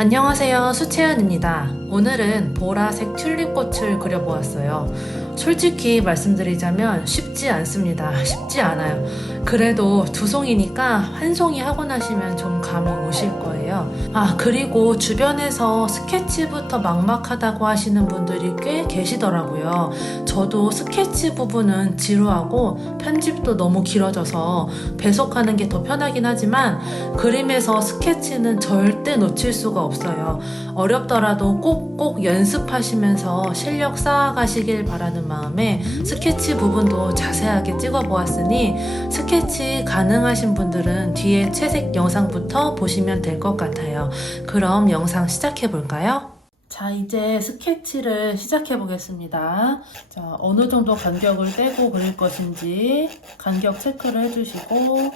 안녕하세요, 수채연입니다. 오늘은 보라색 튤립꽃을 그려보았어요. 솔직히 말씀드리자면 쉽지 않습니다. 쉽지 않아요. 그래도 두 송이니까 한 송이 하고 나시면 좀 감이 오실 거예요. 그리고 주변에서 스케치부터 막막하다고 하시는 분들이 꽤 계시더라고요. 저도 스케치 부분은 지루하고 편집도 너무 길어져서 배속하는 게 더 편하긴 하지만 그림에서 스케치는 절대 놓칠 수가 없어요. 어렵더라도 꼭꼭 연습하시면서 실력 쌓아가시길 바라는 마음에 스케치 부분도 자세하게 찍어 보았으니 스케치 가능하신 분들은 뒤에 채색 영상부터 보시면 될 것 같아요. 그럼 영상 시작해 볼까요? 자, 이제 스케치를 시작해 보겠습니다. 자, 어느 정도 간격을 떼고 그릴 것인지 간격 체크를 해주시고,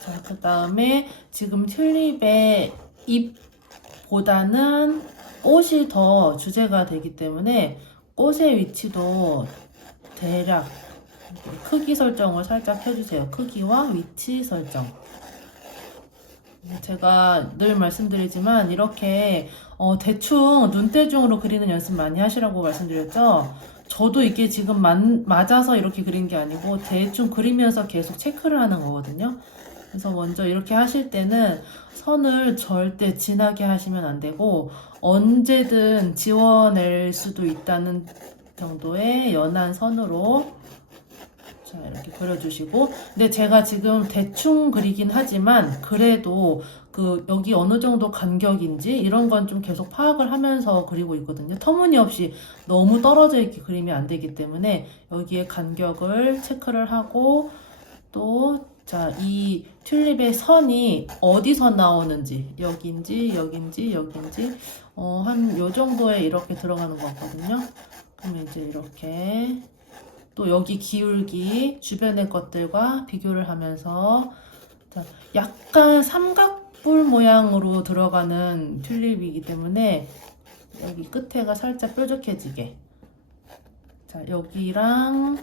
자, 그 다음에 지금 튤립의 잎보다는 꽃이 더 주제가 되기 때문에 꽃의 위치도 대략 크기 설정을 살짝 해주세요. 크기와 위치 설정. 제가 늘 말씀드리지만 이렇게 대충 눈대중으로 그리는 연습 많이 하시라고 말씀드렸죠. 저도 이게 지금 맞아서 이렇게 그린 게 아니고 대충 그리면서 계속 체크를 하는 거거든요. 그래서 먼저 이렇게 하실 때는 선을 절대 진하게 하시면 안 되고 언제든 지워낼 수도 있다는 정도의 연한 선으로 자, 이렇게 그려주시고, 근데 제가 지금 대충 그리긴 하지만 그래도 여기 어느 정도 간격인지 이런 건 좀 계속 파악을 하면서 그리고 있거든요. 터무니없이 너무 떨어져 있게 그리면 안 되기 때문에 여기에 간격을 체크를 하고 또 자, 이 튤립의 선이 어디서 나오는지 여기인지 한 요 정도에 이렇게 들어가는 것 같거든요. 그러면 이제 이렇게 또 여기 기울기 주변의 것들과 비교를 하면서 자, 약간 삼각뿔 모양으로 들어가는 튤립이기 때문에 여기 끝에가 살짝 뾰족해지게 자, 여기랑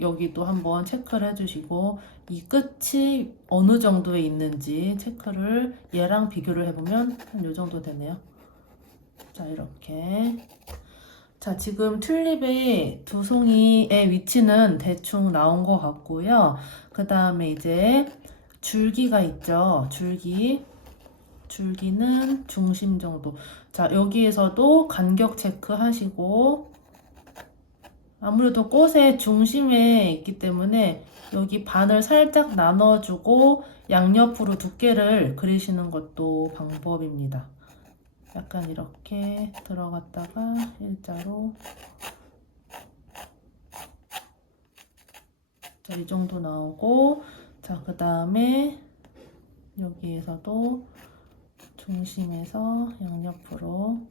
여기도 한번 체크를 해주시고 이 끝이 어느 정도에 있는지 체크를 얘랑 비교를 해보면 한 요 정도 되네요. 자, 이렇게 자, 지금 튤립의 두 송이의 위치는 대충 나온 것 같고요. 그 다음에 이제 줄기가 있죠. 줄기는 중심 정도. 자, 여기에서도 간격 체크 하시고, 아무래도 꽃의 중심에 있기 때문에 여기 반을 살짝 나눠주고 양옆으로 두께를 그리시는 것도 방법입니다. 약간 이렇게 들어갔다가 일자로 자, 이 정도 나오고 자, 그 다음에 여기에서도 중심에서 양옆으로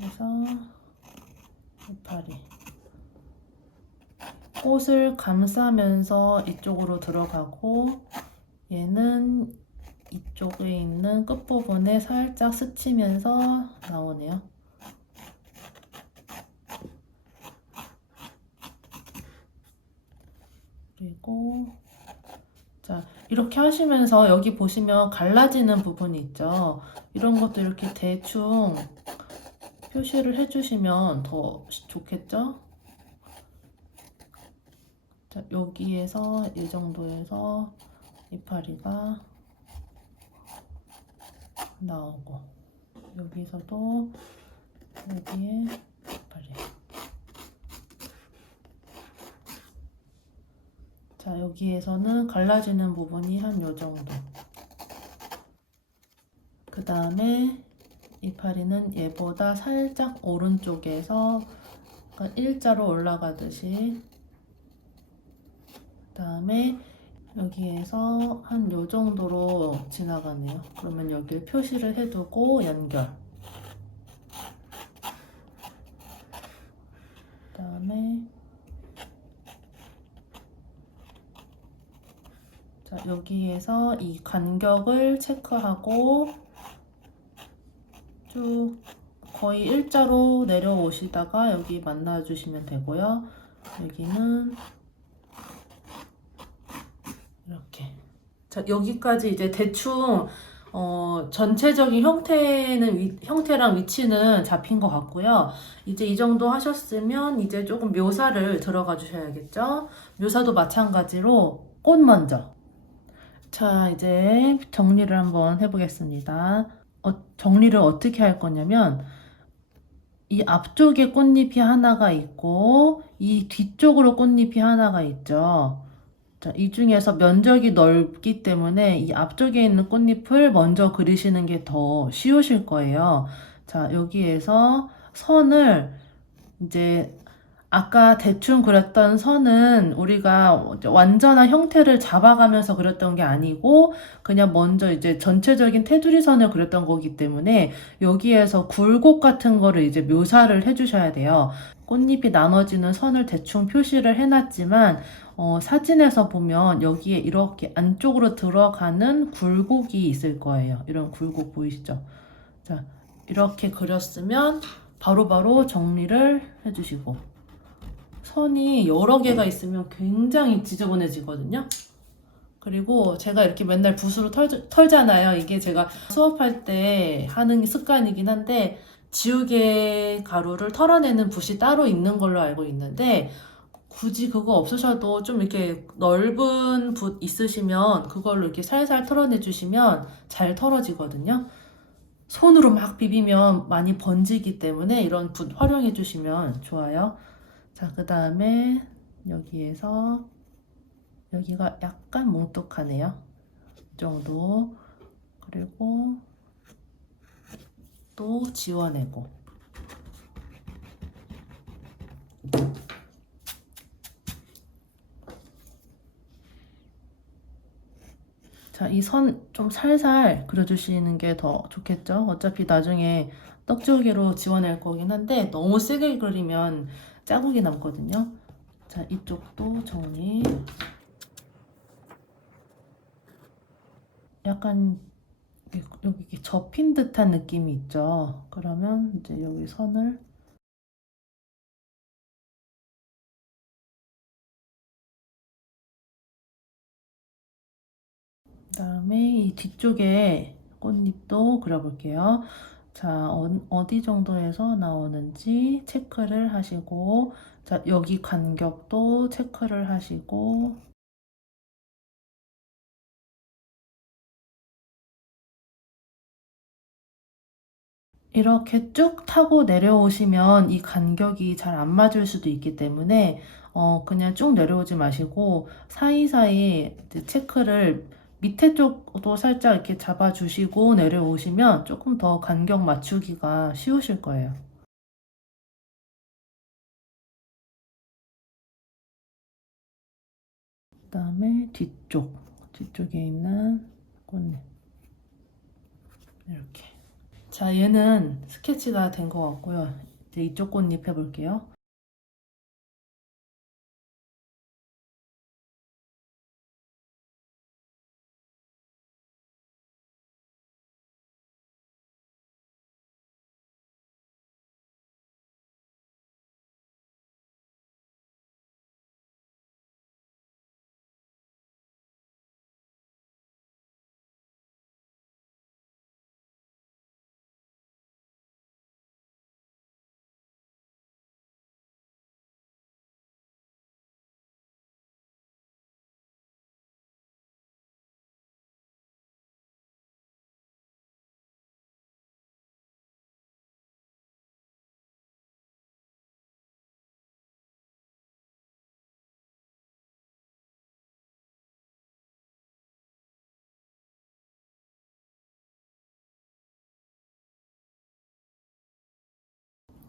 해서 이파리 꽃을 감싸면서 이쪽으로 들어가고 얘는 이쪽에 있는 끝부분에 살짝 스치면서 나오네요. 그리고 자, 이렇게 하시면서 여기 보시면 갈라지는 부분이 있죠. 이런 것도 이렇게 대충 표시를 해주시면 더 좋겠죠? 자, 여기에서 이 정도에서 이파리가 나오고 여기서도 여기에 이파리 자, 여기에서는 갈라지는 부분이 한 요 정도 그 다음에 이파리는 얘보다 살짝 오른쪽에서 일자로 올라가듯이 그 다음에 여기에서 한 요 정도로 지나가네요. 그러면 여기를 표시를 해두고 연결 그 다음에 자, 여기에서 이 간격을 체크하고 쭉 거의 일자로 내려오시다가 여기 만나주시면 되고요. 여기는 이렇게. 자, 여기까지 이제 대충 전체적인 형태랑 위치는 잡힌 것 같고요. 이제 이 정도 하셨으면 이제 조금 묘사를 들어가 주셔야겠죠? 묘사도 마찬가지로 꽃 먼저. 자, 이제 정리를 한번 해보겠습니다. 정리를 어떻게 할 거냐면, 이 앞쪽에 꽃잎이 하나가 있고, 이 뒤쪽으로 꽃잎이 하나가 있죠. 자, 이 중에서 면적이 넓기 때문에 이 앞쪽에 있는 꽃잎을 먼저 그리시는 게 더 쉬우실 거예요. 자, 여기에서 선을 이제 아까 대충 그렸던 선은 우리가 완전한 형태를 잡아가면서 그렸던 게 아니고 그냥 먼저 이제 전체적인 테두리 선을 그렸던 거기 때문에 여기에서 굴곡 같은 거를 이제 묘사를 해주셔야 돼요. 꽃잎이 나눠지는 선을 대충 표시를 해놨지만 사진에서 보면 여기에 이렇게 안쪽으로 들어가는 굴곡이 있을 거예요. 이런 굴곡 보이시죠? 자, 이렇게 그렸으면 바로바로 정리를 해주시고 선이 여러 개가 있으면 굉장히 지저분해지거든요. 그리고 제가 이렇게 맨날 붓으로 털잖아요. 이게 제가 수업할 때 하는 습관이긴 한데 지우개 가루를 털어내는 붓이 따로 있는 걸로 알고 있는데 굳이 그거 없으셔도 좀 이렇게 넓은 붓 있으시면 그걸로 이렇게 살살 털어내 주시면 잘 털어지거든요. 손으로 막 비비면 많이 번지기 때문에 이런 붓 활용해 주시면 좋아요. 자, 그 다음에 여기에서 여기가 약간 뭉툭하네요. 이 정도. 그리고 또 지워내고. 자, 이 선 좀 살살 그려주시는 게 더 좋겠죠? 어차피 나중에 떡지우개로 지워낼 거긴 한데 너무 세게 그리면 자국이 남거든요. 자, 이쪽도 정리. 약간 여기 이렇게 접힌 듯한 느낌이 있죠? 그러면 이제 여기 선을 그다음에 이 뒤쪽에 꽃잎도 그려볼게요. 자, 어디 정도에서 나오는지 체크를 하시고, 자, 여기 간격도 체크를 하시고, 이렇게 쭉 타고 내려오시면 이 간격이 잘 안 맞을 수도 있기 때문에, 그냥 쭉 내려오지 마시고, 사이사이 이제 체크를 밑에 쪽도 살짝 이렇게 잡아주시고 내려오시면 조금 더 간격 맞추기가 쉬우실 거예요. 그다음에 뒤쪽에 있는 꽃잎 이렇게. 자, 얘는 스케치가 된 것 같고요. 이제 이쪽 꽃잎 해볼게요.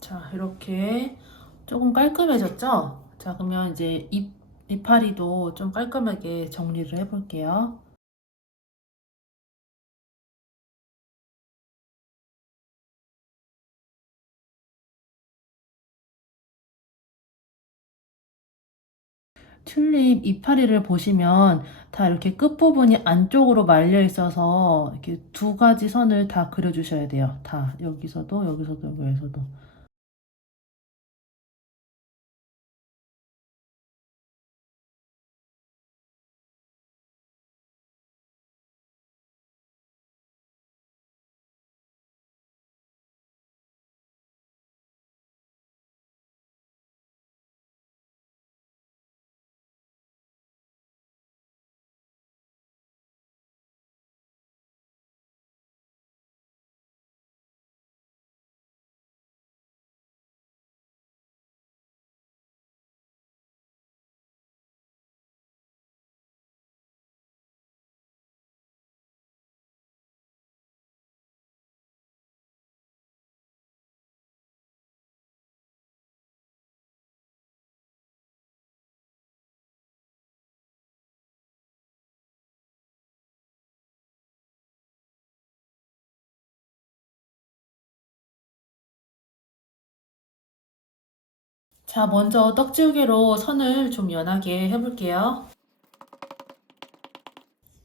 자, 이렇게 조금 깔끔해졌죠? 자, 그러면 이제 이파리도 좀 깔끔하게 정리를 해볼게요. 튤립 이파리를 보시면 다 이렇게 끝부분이 안쪽으로 말려 있어서 이렇게 두 가지 선을 다 그려주셔야 돼요. 다 여기서도 여기서도 여기서도. 자, 먼저 떡지우개로 선을 좀 연하게 해볼게요.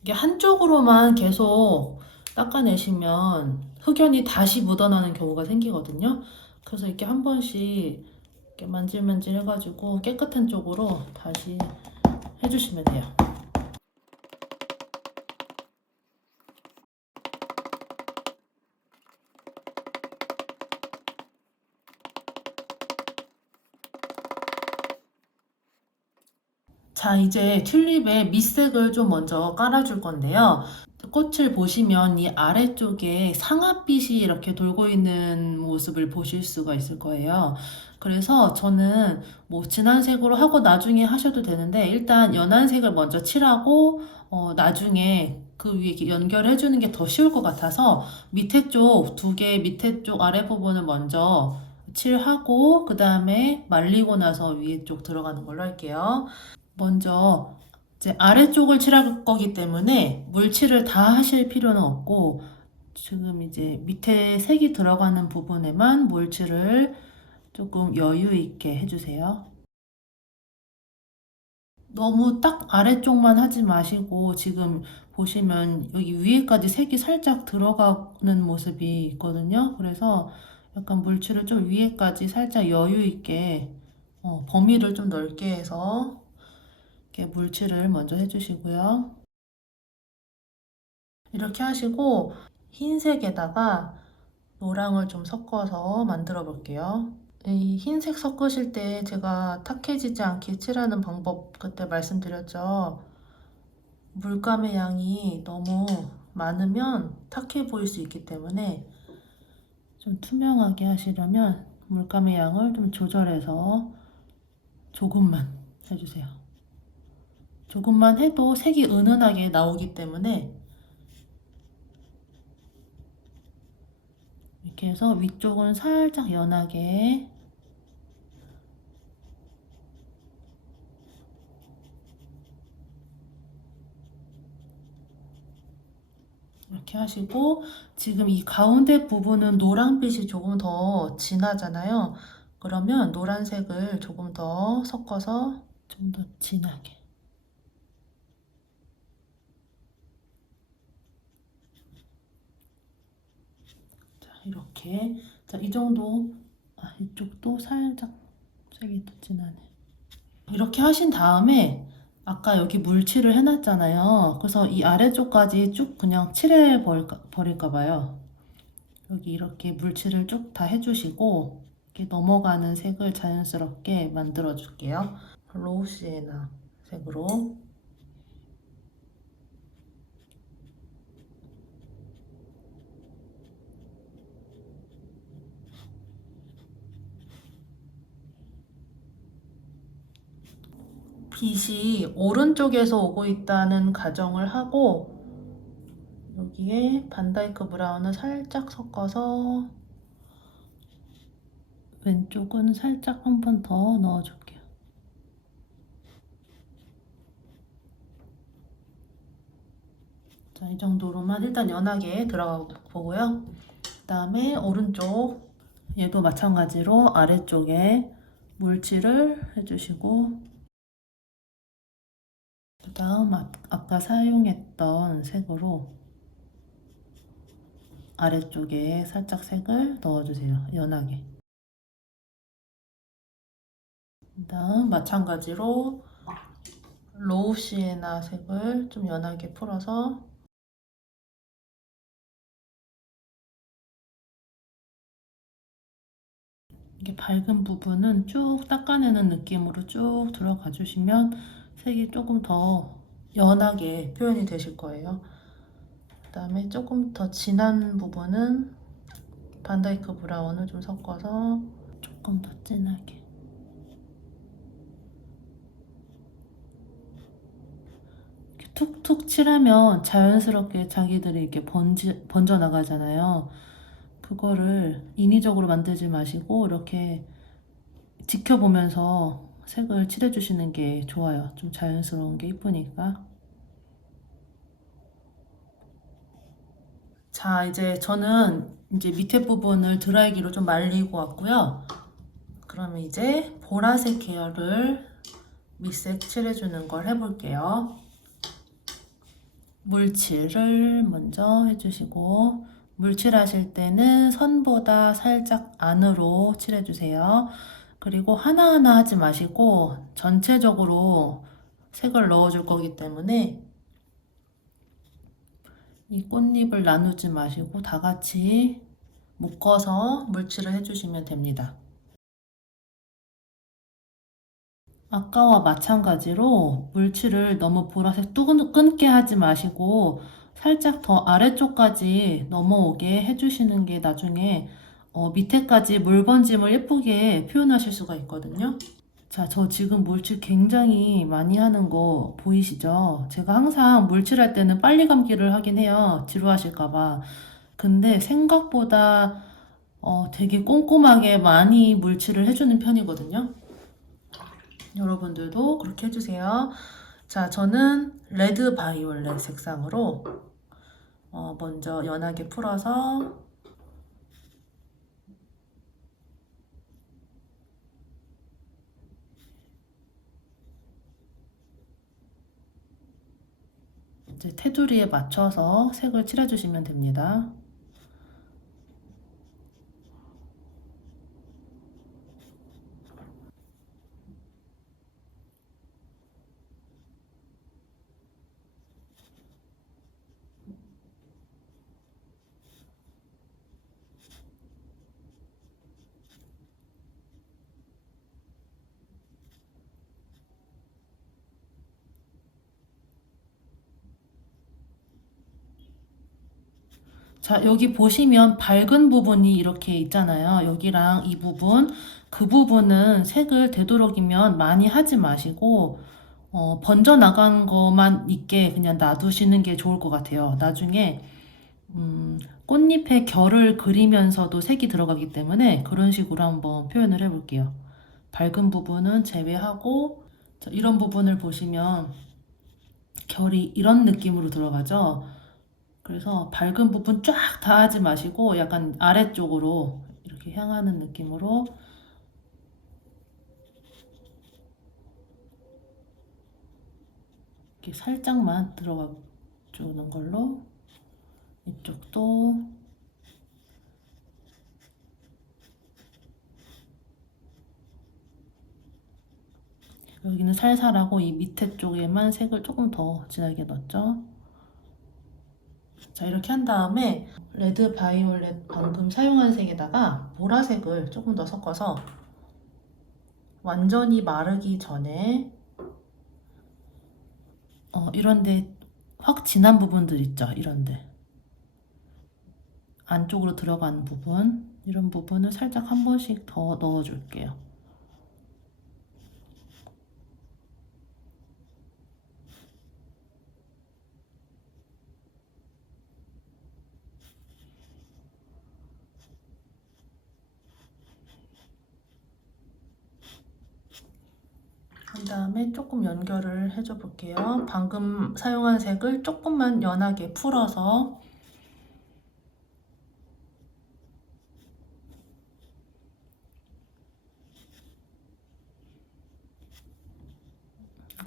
이게 한쪽으로만 계속 닦아내시면 흑연이 다시 묻어나는 경우가 생기거든요. 그래서 이렇게 한 번씩 이렇게 만질만질 해가지고 깨끗한 쪽으로 다시 해주시면 돼요. 자, 이제 튤립에 밑색을 좀 먼저 깔아줄 건데요. 꽃을 보시면 이 아래쪽에 상아빛이 이렇게 돌고 있는 모습을 보실 수가 있을 거예요. 그래서 저는 뭐 진한 색으로 하고 나중에 하셔도 되는데 일단 연한 색을 먼저 칠하고 나중에 그 위에 이렇게 연결해 주는 게 더 쉬울 것 같아서 밑에 쪽 두 개 밑에 쪽 아래 부분을 먼저 칠하고 그 다음에 말리고 나서 위에 쪽 들어가는 걸로 할게요. 먼저 이제 아래쪽을 칠할 거기 때문에 물칠을 다 하실 필요는 없고 지금 이제 밑에 색이 들어가는 부분에만 물칠을 조금 여유 있게 해주세요. 너무 딱 아래쪽만 하지 마시고 지금 보시면 여기 위에까지 색이 살짝 들어가는 모습이 있거든요. 그래서 약간 물칠을 좀 위에까지 살짝 여유 있게 범위를 좀 넓게 해서 이렇게 물칠을 먼저 해주시고요. 이렇게 하시고 흰색에다가 노랑을 좀 섞어서 만들어 볼게요. 이 흰색 섞으실 때 제가 탁해지지 않게 칠하는 방법 그때 말씀드렸죠. 물감의 양이 너무 많으면 탁해 보일 수 있기 때문에 좀 투명하게 하시려면 물감의 양을 좀 조절해서 조금만 해주세요. 조금만 해도 색이 은은하게 나오기 때문에 이렇게 해서 위쪽은 살짝 연하게 이렇게 하시고 지금 이 가운데 부분은 노란빛이 조금 더 진하잖아요. 그러면 노란색을 조금 더 섞어서 좀 더 진하게 자 이렇게 자 이 정도 이쪽도 살짝 색이 더 진하네. 이렇게 하신 다음에 아까 여기 물칠을 해놨잖아요. 그래서 이 아래쪽까지 쭉 그냥 칠해 버릴까 봐요. 여기 이렇게 물칠을 쭉 다 해주시고 이렇게 넘어가는 색을 자연스럽게 만들어 줄게요. 로우 시에나 색으로 빛이 오른쪽에서 오고 있다는 가정을 하고 여기에 반다이크 브라운을 살짝 섞어서 왼쪽은 살짝 한 번 더 넣어줄게요. 자, 이 정도로만 일단 연하게 들어가 보고요. 그 다음에 오른쪽 얘도 마찬가지로 아래쪽에 물칠을 해주시고 그 다음 아까 사용했던 색으로 아래쪽에 살짝 색을 넣어주세요. 연하게. 그 다음 마찬가지로 로우 시에나 색을 좀 연하게 풀어서 이게 밝은 부분은 쭉 닦아내는 느낌으로 쭉 들어가 주시면 색이 조금 더 연하게 표현이 되실 거예요. 그 다음에 조금 더 진한 부분은 반다이크 브라운을 좀 섞어서 조금 더 진하게 이렇게 툭툭 칠하면 자연스럽게 자기들이 이렇게 번져 나가잖아요. 그거를 인위적으로 만들지 마시고 이렇게 지켜보면서 색을 칠해주시는 게 좋아요. 좀 자연스러운 게 이쁘니까. 자, 이제 저는 이제 밑에 부분을 드라이기로 좀 말리고 왔고요. 그러면 이제 보라색 계열을 밑색 칠해주는 걸 해볼게요. 물칠을 먼저 해주시고, 물칠하실 때는 선보다 살짝 안으로 칠해주세요. 그리고 하나하나 하지 마시고 전체적으로 색을 넣어줄 거기 때문에 이 꽃잎을 나누지 마시고 다 같이 묶어서 물칠을 해주시면 됩니다. 아까와 마찬가지로 물칠을 너무 보라색 끊게 하지 마시고 살짝 더 아래쪽까지 넘어오게 해주시는 게 나중에 밑에까지 물 번짐을 예쁘게 표현하실 수가 있거든요. 자, 저 지금 물칠 굉장히 많이 하는 거 보이시죠? 제가 항상 물칠할 때는 빨리 감기를 하긴 해요. 지루하실까봐. 근데 생각보다 되게 꼼꼼하게 많이 물칠을 해주는 편이거든요. 여러분들도 그렇게 해주세요. 자, 저는 레드 바이올렛 색상으로 먼저 연하게 풀어서 이제 테두리에 맞춰서 색을 칠해주시면 됩니다. 자, 여기 보시면 밝은 부분이 이렇게 있잖아요. 여기랑 이 부분, 그 부분은 색을 되도록이면 많이 하지 마시고, 번져 나간 것만 있게 그냥 놔두시는 게 좋을 것 같아요. 나중에, 꽃잎의 결을 그리면서도 색이 들어가기 때문에 그런 식으로 한번 표현을 해볼게요. 밝은 부분은 제외하고, 자, 이런 부분을 보시면 결이 이런 느낌으로 들어가죠. 그래서 밝은 부분 쫙 다 하지 마시고 약간 아래쪽으로 이렇게 향하는 느낌으로 이렇게 살짝만 들어가 주는 걸로 이쪽도 여기는 살살하고 이 밑에 쪽에만 색을 조금 더 진하게 넣었죠. 자, 이렇게 한 다음에 레드 바이올렛 방금 사용한 색에다가 보라색을 조금 더 섞어서 완전히 마르기 전에 이런데 확 진한 부분들 있죠. 이런데 안쪽으로 들어가는 부분 이런 부분을 살짝 한 번씩 더 넣어줄게요. 그 다음에 조금 연결을 해줘 볼게요. 방금 사용한 색을 조금만 연하게 풀어서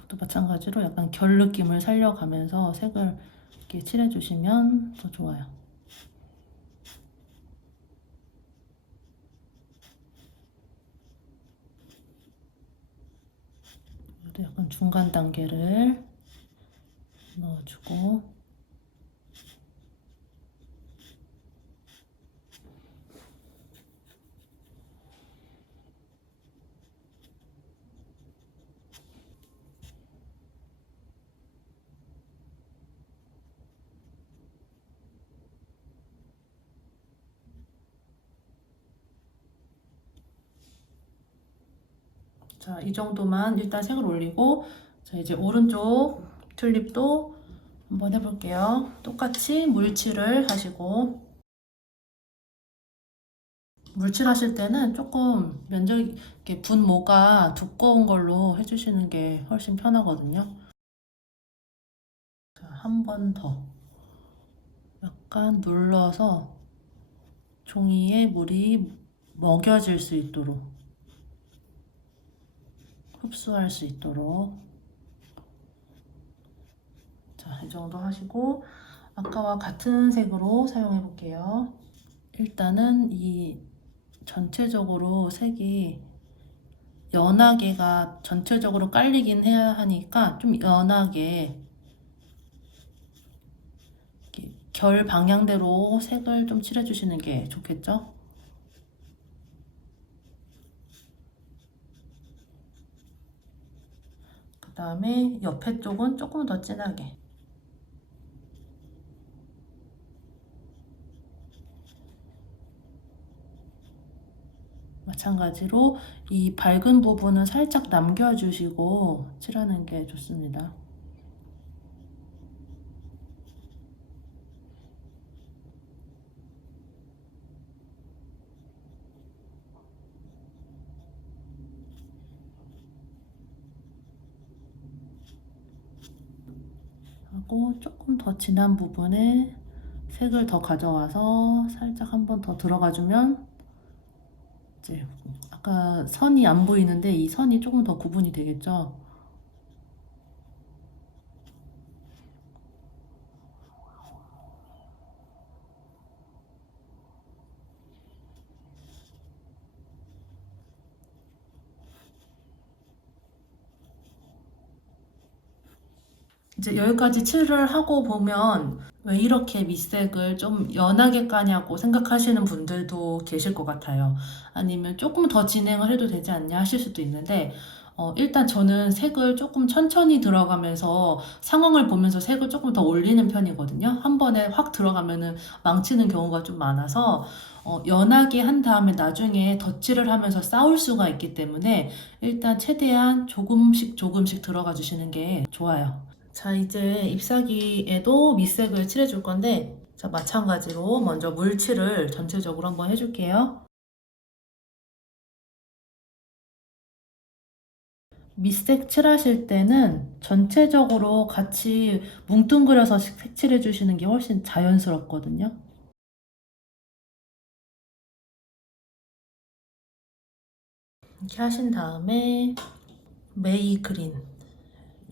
또 마찬가지로 약간 결 느낌을 살려가면서 색을 이렇게 칠해주시면 더 좋아요. 또 약간 중간 단계를 넣어주고, 자, 이 정도만 일단 색을 올리고, 자, 이제 오른쪽 튤립도 한번 해볼게요. 똑같이 물칠을 하시고, 물칠하실 때는 조금 면적이 이렇게 분모가 두꺼운 걸로 해주시는 게 훨씬 편하거든요. 자, 한 번 더 약간 눌러서 종이에 물이 먹여질 수 있도록, 흡수할 수 있도록. 자, 이 정도 하시고 아까와 같은 색으로 사용해 볼게요. 일단은 이 전체적으로 색이 연하게가 전체적으로 깔리긴 해야 하니까 좀 연하게 이렇게 결 방향대로 색을 좀 칠해주시는 게 좋겠죠? 그 다음에 옆에 쪽은 조금 더 진하게. 마찬가지로 이 밝은 부분은 살짝 남겨주시고 칠하는 게 좋습니다. 하고 조금 더 진한 부분에 색을 더 가져와서 살짝 한 번 더 들어가주면 이제 아까 선이 안 보이는데 이 선이 조금 더 구분이 되겠죠? 이제 여기까지 칠을 하고 보면 왜 이렇게 밑색을 좀 연하게 까냐고 생각하시는 분들도 계실 것 같아요. 아니면 조금 더 진행을 해도 되지 않냐 하실 수도 있는데 일단 저는 색을 조금 천천히 들어가면서 상황을 보면서 색을 조금 더 올리는 편이거든요. 한 번에 확 들어가면은 망치는 경우가 좀 많아서 연하게 한 다음에 나중에 덧칠을 하면서 싸울 수가 있기 때문에 일단 최대한 조금씩 조금씩 들어가 주시는 게 좋아요. 자, 이제 잎사귀에도 밑색을 칠해줄 건데, 자, 마찬가지로 먼저 물칠을 전체적으로 한번 해줄게요. 밑색 칠하실 때는 전체적으로 같이 뭉뚱그려서 색칠해 주시는 게 훨씬 자연스럽거든요. 이렇게 하신 다음에 메이 그린,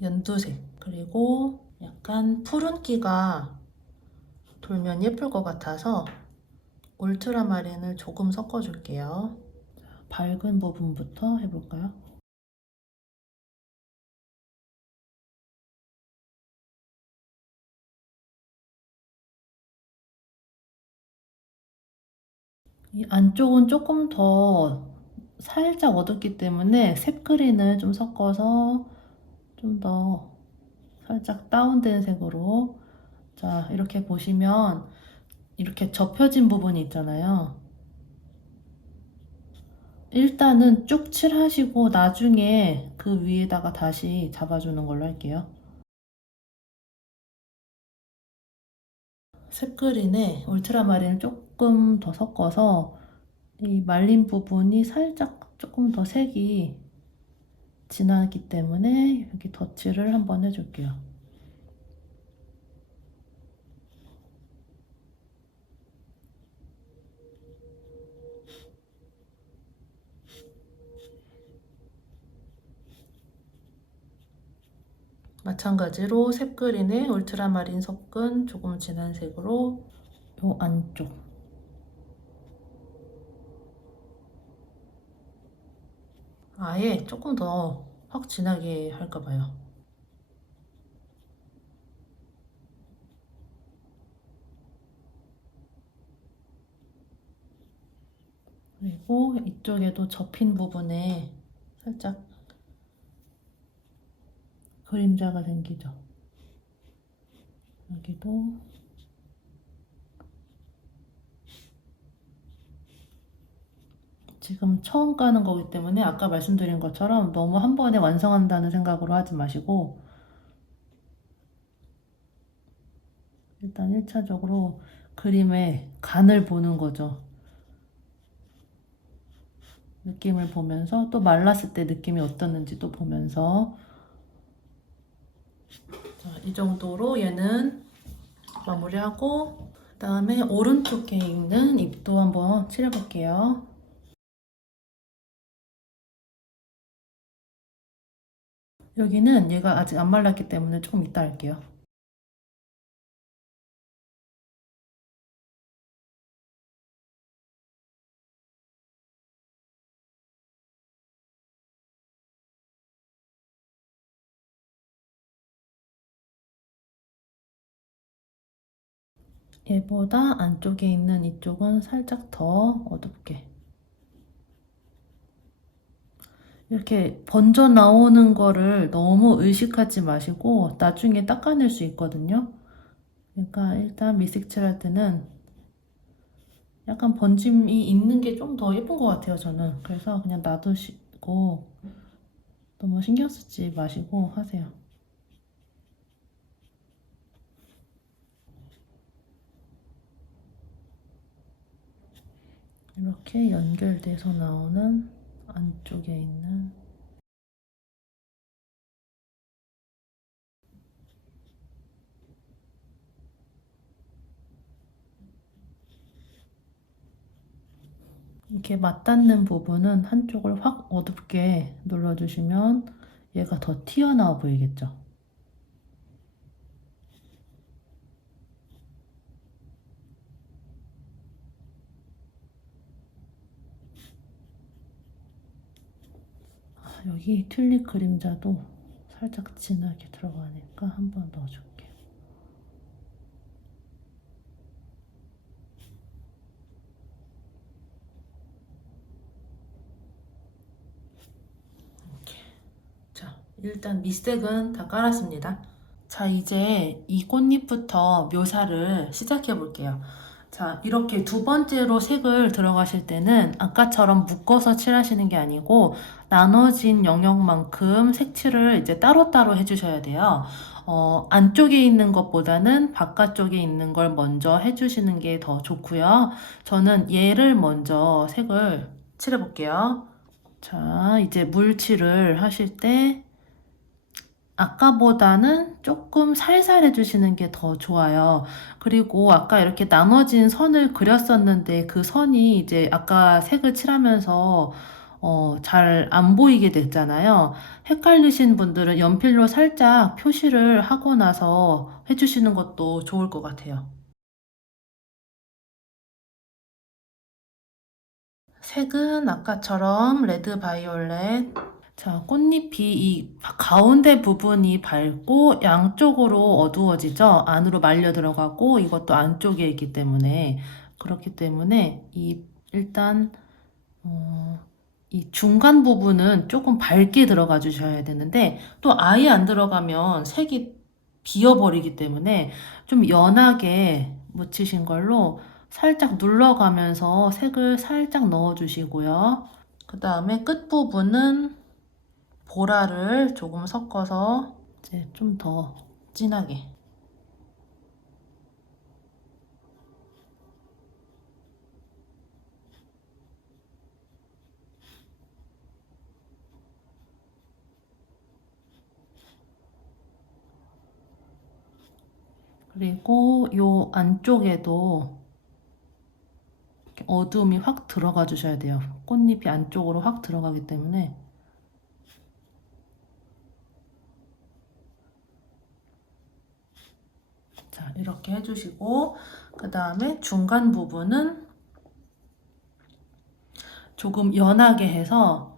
연두색, 그리고 약간 푸른기가 돌면 예쁠 것 같아서 울트라마린을 조금 섞어줄게요. 밝은 부분부터 해볼까요? 이 안쪽은 조금 더 살짝 어둡기 때문에 색 그린을 좀 섞어서 좀 더 살짝 다운된 색으로, 자, 이렇게 보시면 이렇게 접혀진 부분이 있잖아요. 일단은 쭉 칠하시고 나중에 그 위에다가 다시 잡아주는 걸로 할게요. 색 그린에 울트라마린 조금 더 섞어서 이 말린 부분이 살짝 조금 더 색이 진하기 때문에 여기 덧칠을 한번 해줄게요. 마찬가지로 쇳그린에 울트라마린 섞은 조금 진한 색으로 요 안쪽 아예 조금 더 확 진하게 할까 봐요. 그리고 이쪽에도 접힌 부분에 살짝 그림자가 생기죠. 여기도 지금 처음 까는 거기 때문에 아까 말씀드린 것처럼 너무 한 번에 완성한다는 생각으로 하지 마시고 일단 1차적으로 그림의 간을 보는 거죠. 느낌을 보면서 또 말랐을 때 느낌이 어떻는지 또 보면서 자, 이 정도로 얘는 마무리하고 그다음에 오른쪽에 있는 입도 한번 칠해볼게요. 여기는 얘가 아직 안 말랐기 때문에 조금 이따 할게요. 얘보다 안쪽에 있는 이쪽은 살짝 더 어둡게 이렇게 번져 나오는 거를 너무 의식하지 마시고 나중에 닦아낼 수 있거든요. 그러니까 일단 미식칠 할 때는 약간 번짐이 있는 게 좀 더 예쁜 것 같아요, 저는. 그래서 그냥 놔두시고 너무 신경 쓰지 마시고 하세요. 이렇게 연결돼서 나오는 안쪽에 있는 이렇게 맞닿는 부분은 한쪽을 확 어둡게 눌러주시면 얘가 더 튀어나와 보이겠죠? 여기 튤립 그림자도 살짝 진하게 들어가니까 한 번 넣어줄게요. 이렇게. 자, 일단 밑색은 다 깔았습니다. 자, 이제 이 꽃잎부터 묘사를 시작해 볼게요. 자, 이렇게 두 번째로 색을 들어가실 때는 아까처럼 묶어서 칠하시는 게 아니고 나눠진 영역만큼 색칠을 이제 따로따로 해주셔야 돼요. 안쪽에 있는 것보다는 바깥쪽에 있는 걸 먼저 해주시는 게 더 좋고요. 저는 얘를 먼저 색을 칠해 볼게요. 자, 이제 물칠을 하실 때 아까보다는 조금 살살 해주시는 게 더 좋아요. 그리고 아까 이렇게 나눠진 선을 그렸었는데 그 선이 이제 아까 색을 칠하면서 잘 안 보이게 됐잖아요. 헷갈리신 분들은 연필로 살짝 표시를 하고 나서 해주시는 것도 좋을 것 같아요. 색은 아까처럼 레드 바이올렛. 자, 꽃잎이 이 가운데 부분이 밝고 양쪽으로 어두워지죠? 안으로 말려 들어가고 이것도 안쪽에 있기 때문에 그렇기 때문에 일단 이 중간 부분은 조금 밝게 들어가 주셔야 되는데 또 아예 안 들어가면 색이 비어버리기 때문에 좀 연하게 묻히신 걸로 살짝 눌러가면서 색을 살짝 넣어 주시고요. 그 다음에 끝부분은 보라를 조금 섞어서 이제 좀 더 진하게 그리고 요 안쪽에도 이렇게 어두움이 확 들어가 주셔야 돼요. 꽃잎이 안쪽으로 확 들어가기 때문에 자, 이렇게 해주시고 그 다음에 중간 부분은 조금 연하게 해서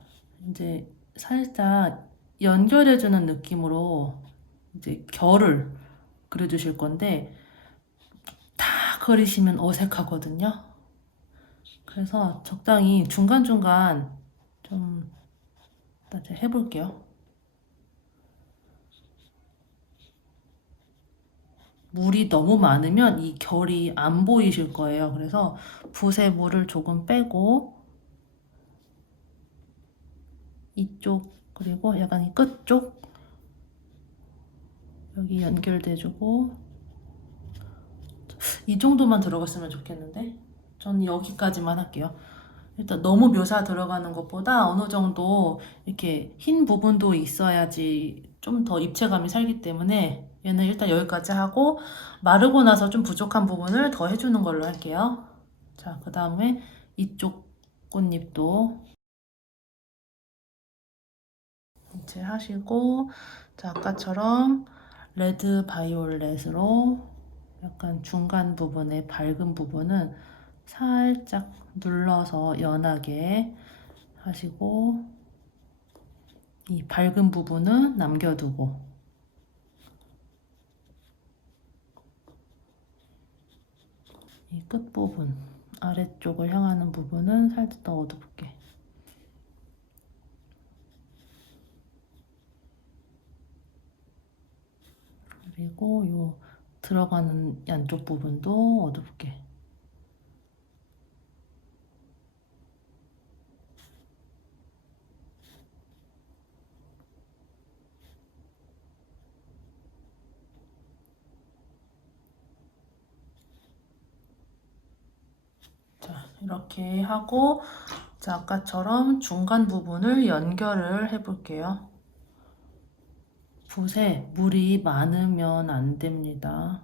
이제 살짝 연결해주는 느낌으로 이제 결을 그려주실 건데 다 그리시면 어색하거든요. 그래서 적당히 중간중간 좀 이제 해볼게요. 물이 너무 많으면 이 결이 안 보이실 거예요. 그래서 붓에 물을 조금 빼고 이쪽 그리고 약간 이 끝쪽 여기 연결돼주고 이 정도만 들어갔으면 좋겠는데 전 여기까지만 할게요. 일단 너무 묘사 들어가는 것보다 어느 정도 이렇게 흰 부분도 있어야지 좀 더 입체감이 살기 때문에 얘는 일단 여기까지 하고 마르고 나서 좀 부족한 부분을 더 해주는 걸로 할게요. 자, 그 다음에 이쪽 꽃잎도 이제 하시고 자, 아까처럼 레드 바이올렛으로 약간 중간 부분에 밝은 부분은 살짝 눌러서 연하게 하시고 이 밝은 부분은 남겨두고 이 끝부분 아래쪽을 향하는 부분은 살짝 더 어둡게 그리고 요 들어가는 양쪽 부분도 어둡게 자, 이렇게 하고 자, 아까처럼 중간 부분을 연결을 해 볼게요. 붓에 물이 많으면 안 됩니다.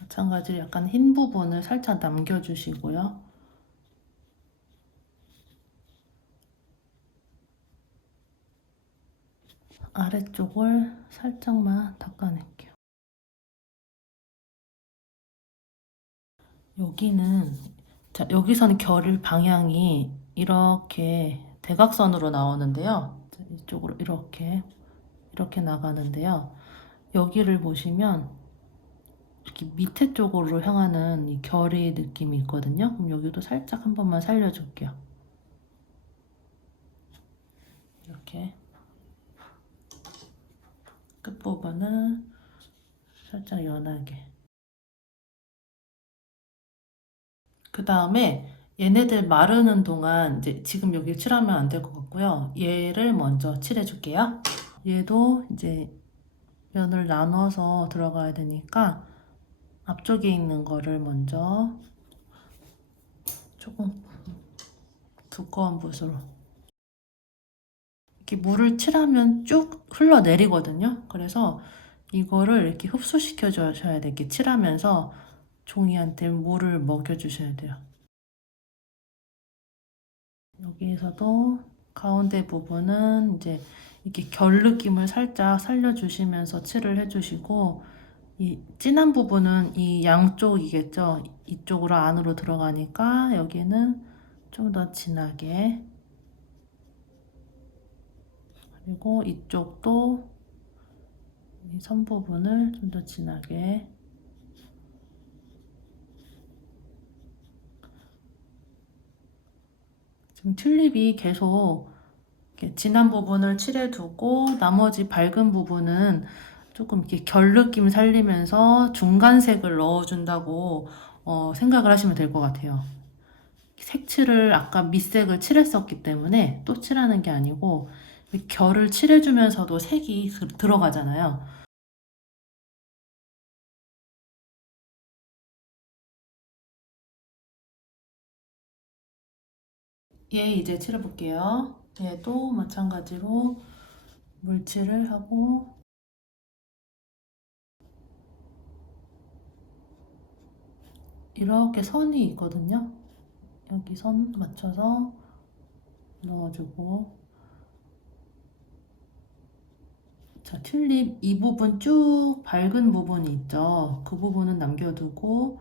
마찬가지로 약간 흰 부분을 살짝 남겨주시고요. 아래쪽을 살짝만 닦아낼게요. 여기는 자, 여기서는 결일 방향이 이렇게 대각선으로 나오는데요. 자, 이쪽으로 이렇게 나가는데요. 여기를 보시면 이렇게 밑에 쪽으로 향하는 이 결의 느낌이 있거든요. 그럼 여기도 살짝 한 번만 살려줄게요. 이렇게 끝부분은 살짝 연하게. 그 다음에 얘네들 마르는 동안 이제 지금 여기 칠하면 안 될 것 같고요. 얘를 먼저 칠해줄게요. 얘도 이제 면을 나눠서 들어가야 되니까 앞쪽에 있는 거를 먼저 조금 두꺼운 붓으로 이렇게 물을 칠하면 쭉 흘러내리거든요. 그래서 이거를 이렇게 흡수시켜 주셔야 돼요. 이렇게 칠하면서 종이한테 물을 먹여 주셔야 돼요. 여기에서도 가운데 부분은 이제 이렇게 결 느낌을 살짝 살려주시면서 칠을 해주시고 이 진한 부분은 이 양쪽이겠죠. 이쪽으로 안으로 들어가니까 여기는 좀 더 진하게 그리고 이쪽도 이 선 부분을 좀 더 진하게 지금 튤립이 계속 이렇게 진한 부분을 칠해두고 나머지 밝은 부분은 조금 이렇게 결 느낌 살리면서 중간색을 넣어준다고 생각을 하시면 될 것 같아요. 색칠을 아까 밑색을 칠했었기 때문에 또 칠하는 게 아니고 결을 칠해주면서도 색이 들어가잖아요. 얘 이제 칠해볼게요. 얘도 마찬가지로 물칠을 하고 이렇게 선이 있거든요. 여기 선 맞춰서 넣어주고, 자, 튤립 이 부분 쭉 밝은 부분이 있죠. 그 부분은 남겨두고,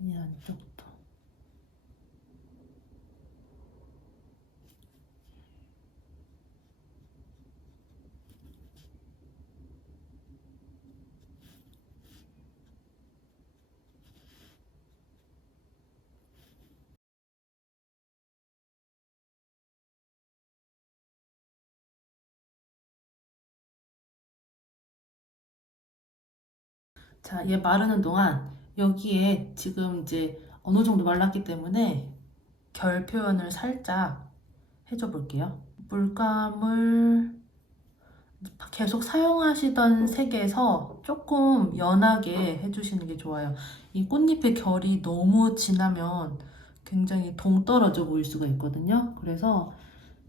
이 안쪽도. 자, 얘 마르는 동안 여기에 지금 이제 어느 정도 말랐기 때문에 결 표현을 살짝 해줘 볼게요. 물감을 계속 사용하시던 색에서 조금 연하게 해주시는 게 좋아요. 이 꽃잎의 결이 너무 진하면 굉장히 동떨어져 보일 수가 있거든요. 그래서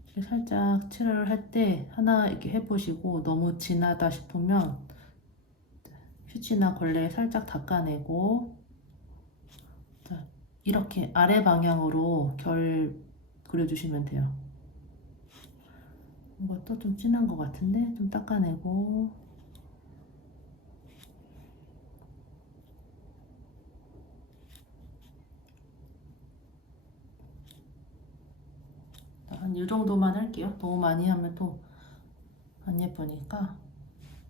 이렇게 살짝 칠을 할 때 하나 이렇게 해보시고 너무 진하다 싶으면 휴지나 걸레에 살짝 닦아내고, 자, 이렇게 아래 방향으로 결 그려주시면 돼요. 이것도 좀 진한 것 같은데 좀 닦아내고, 한 이 정도만 할게요. 너무 많이 하면 또 안 예쁘니까.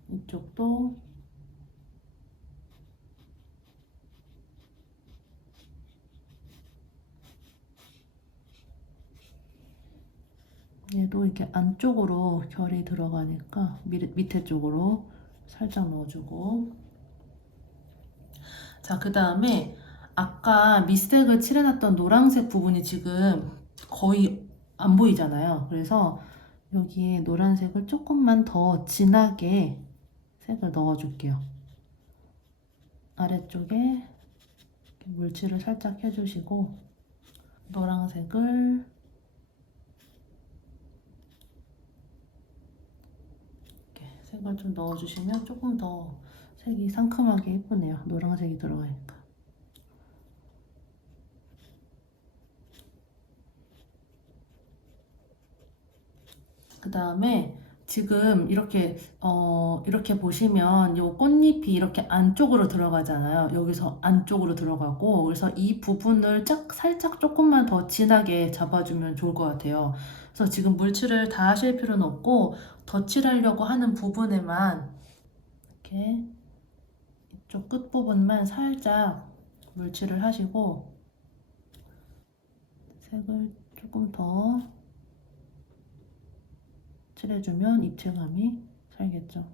이쪽도 얘도 이렇게 안쪽으로 결이 들어가니까 밑에 쪽으로 살짝 넣어주고, 자, 그 다음에 아까 밑색을 칠해놨던 노란색 부분이 지금 거의 안 보이잖아요. 그래서 여기에 노란색을 조금만 더 진하게 색을 넣어줄게요. 아래쪽에 물칠을 살짝 해주시고, 노란색을 이렇게 색을 좀 넣어주시면 조금 더 색이 상큼하게 예쁘네요. 노란색이 들어가니까. 그 다음에 지금 이렇게 보시면 요 꽃잎이 이렇게 안쪽으로 들어가잖아요. 여기서 안쪽으로 들어가고, 그래서 이 부분을 살짝 조금만 더 진하게 잡아주면 좋을 것 같아요. 그래서 지금 물칠을 다 하실 필요는 없고, 덧칠하려고 하는 부분에만 이렇게 이쪽 끝부분만 살짝 물칠을 하시고, 색을 조금 더 칠해주면 입체감이 살겠죠.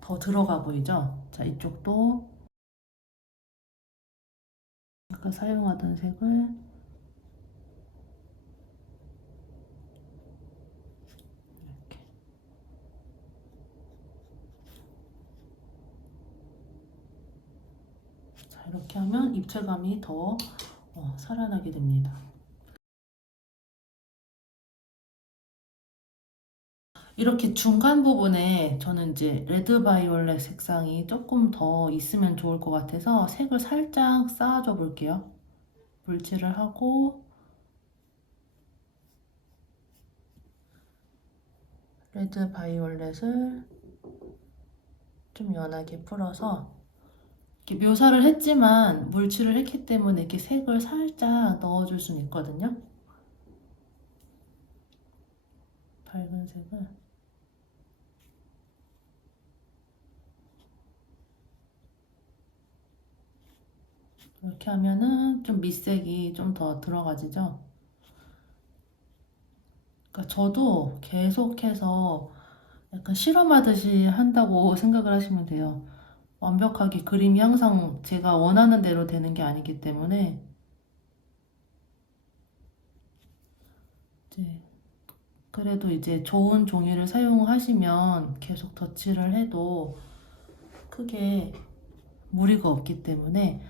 더 들어가 보이죠? 자, 이쪽도 아까 사용하던 색을 이렇게. 자, 이렇게 하면 입체감이 더 살아나게 됩니다. 이렇게 중간 부분에 저는 이제 레드 바이올렛 색상이 조금 더 있으면 좋을 것 같아서 색을 살짝 쌓아줘 볼게요. 물칠을 하고 레드 바이올렛을 좀 연하게 풀어서 이렇게 묘사를 했지만 물칠을 했기 때문에 이렇게 색을 살짝 넣어줄 수는 있거든요. 밝은 색을 이렇게 하면은 좀 밑색이 좀 더 들어가지죠. 그러니까 저도 계속해서 약간 실험하듯이 한다고 생각을 하시면 돼요. 완벽하게 그림이 항상 제가 원하는 대로 되는 게 아니기 때문에 이제 그래도 이제 좋은 종이를 사용하시면 계속 덧칠을 해도 크게 무리가 없기 때문에.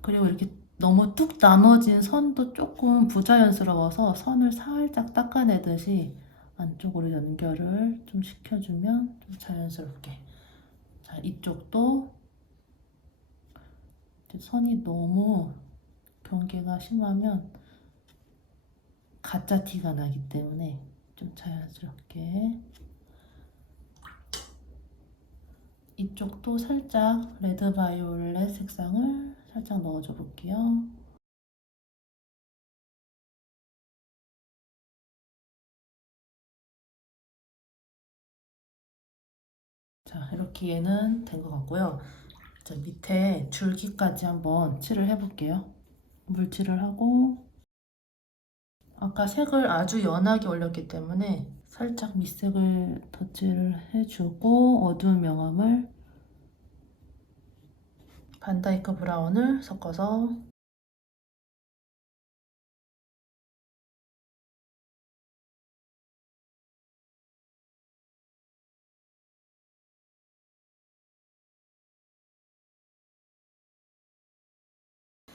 그리고 이렇게 너무 뚝 나눠진 선도 조금 부자연스러워서 선을 살짝 닦아내듯이 안쪽으로 연결을 좀 시켜주면 좀 자연스럽게. 자, 이쪽도 선이 너무 경계가 심하면 가짜 티가 나기 때문에 좀 자연스럽게. 이쪽도 살짝 레드 바이올렛 색상을 살짝 넣어줘 볼게요. 자, 이렇게 얘는 된 것 같고요. 자, 밑에 줄기까지 한번 칠을 해볼게요. 물칠을 하고, 아까 색을 아주 연하게 올렸기 때문에 살짝 밑색을 덧칠을 해주고, 어두운 명암을 반다이크 브라운을 섞어서.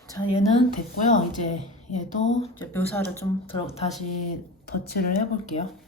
자, 얘는 됐고요. 이제 얘도 이제 묘사를 좀 다시 덧칠을 해볼게요.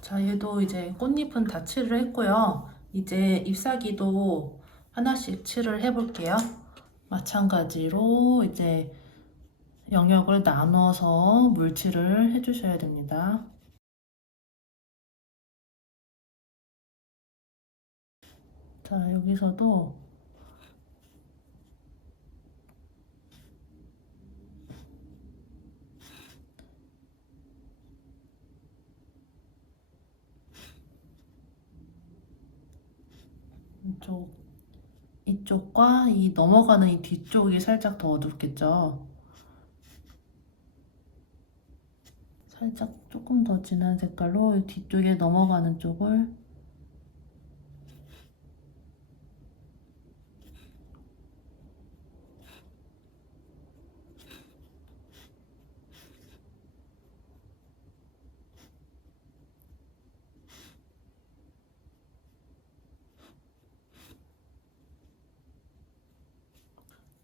자, 얘도 이제 꽃잎은 다 칠을 했고요. 이제 잎사귀도 하나씩 칠을 해볼게요. 마찬가지로 이제 영역을 나눠서 물칠을 해주셔야 됩니다. 자, 여기서도 이쪽과 이 넘어가는 이 뒤쪽이 살짝 더 어둡겠죠. 살짝 조금 더 진한 색깔로 이 뒤쪽에 넘어가는 쪽을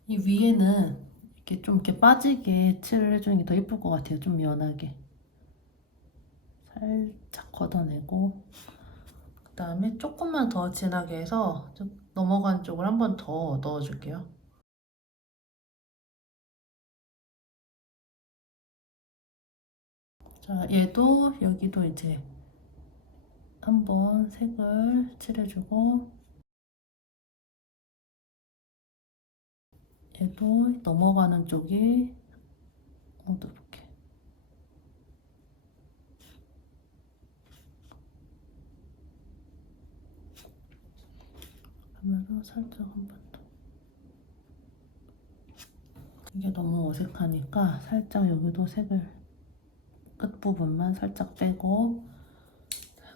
이 위에는 이렇게 좀 이렇게 빠지게 칠을 해주는 게 더 예쁠 것 같아요. 좀 연하게 살짝 걷어내고 그 다음에 조금만 더 진하게 해서 좀 넘어간 쪽을 한 번 더 넣어줄게요. 자, 얘도 여기도 이제 한번 색을 칠해주고 얘도 넘어가는 쪽이 어둡게 하면서 살짝 한 번 더. 이게 너무 어색하니까 살짝 여기도 색을 끝부분만 살짝 빼고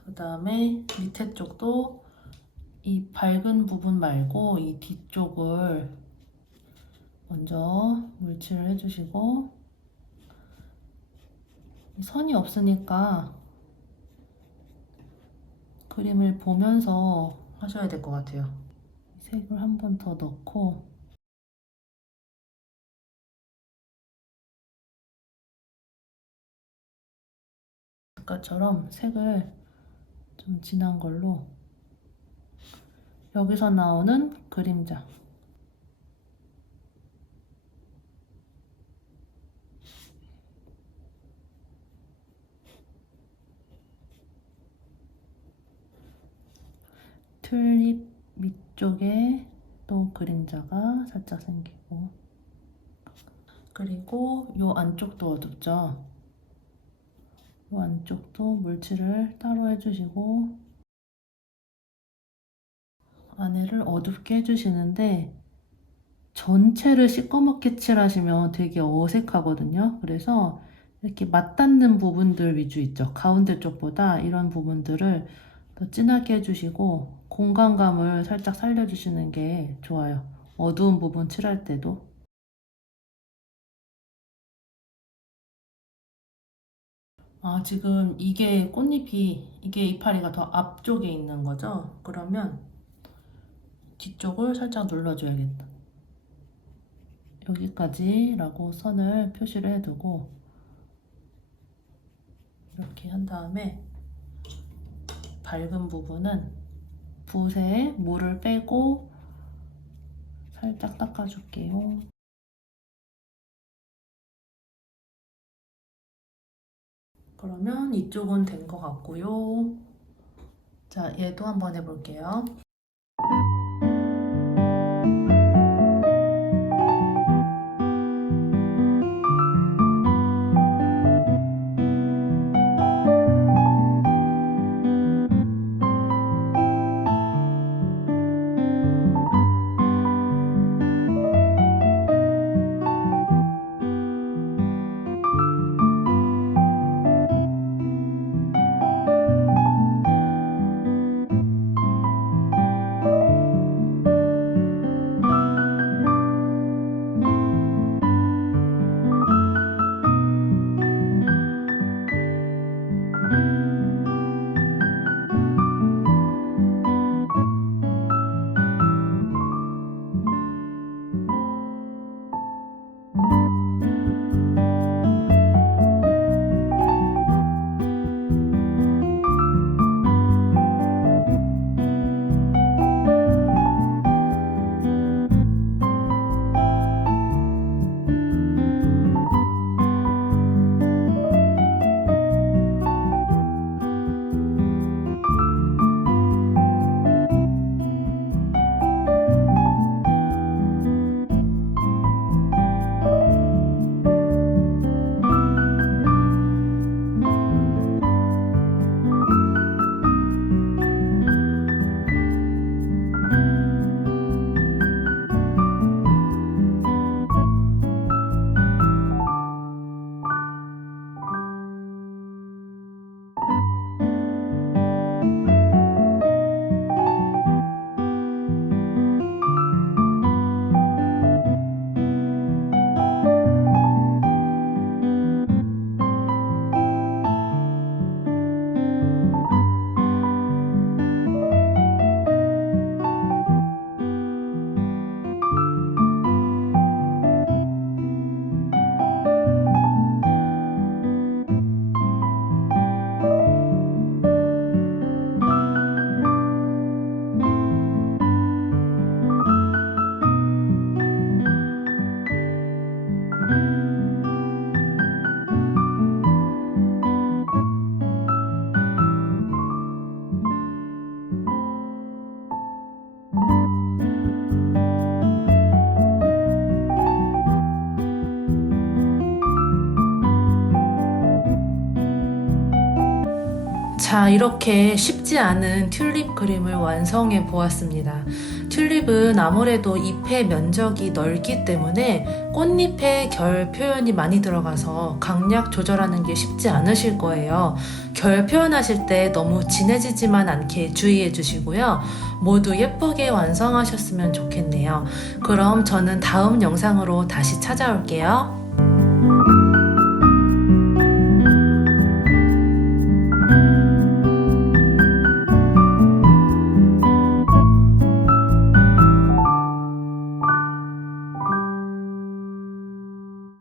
그 다음에 밑에 쪽도 이 밝은 부분 말고 이 뒤쪽을 먼저 물칠을 해주시고 선이 없으니까 그림을 보면서 하셔야 될 것 같아요. 색을 한 번 더 넣고 아까처럼 색을 좀 진한 걸로 여기서 나오는 그림자 튤립 밑쪽에 또 그림자가 살짝 생기고 그리고 요 안쪽도 어둡죠? 요 안쪽도 물칠을 따로 해주시고 안에를 어둡게 해주시는데 전체를 시꺼멓게 칠하시면 되게 어색하거든요. 그래서 이렇게 맞닿는 부분들 위주 있죠. 가운데 쪽보다 이런 부분들을 더 진하게 해주시고 공간감을 살짝 살려주시는 게 좋아요. 어두운 부분 칠할 때도. 아, 지금 이게 꽃잎이, 이게 이파리가 더 앞쪽에 있는 거죠? 그러면 뒤쪽을 살짝 눌러줘야겠다. 여기까지라고 선을 표시를 해두고 이렇게 한 다음에 밝은 부분은 붓에 물을 빼고 살짝 닦아줄게요. 그러면 이쪽은 된 것 같고요. 자, 얘도 한번 해볼게요. 자, 이렇게 쉽지 않은 튤립 그림을 완성해 보았습니다. 튤립은 아무래도 잎의 면적이 넓기 때문에 꽃잎에 결 표현이 많이 들어가서 강약 조절하는 게 쉽지 않으실 거예요. 결 표현하실 때 너무 진해지지만 않게 주의해 주시고요. 모두 예쁘게 완성하셨으면 좋겠네요. 그럼 저는 다음 영상으로 다시 찾아올게요.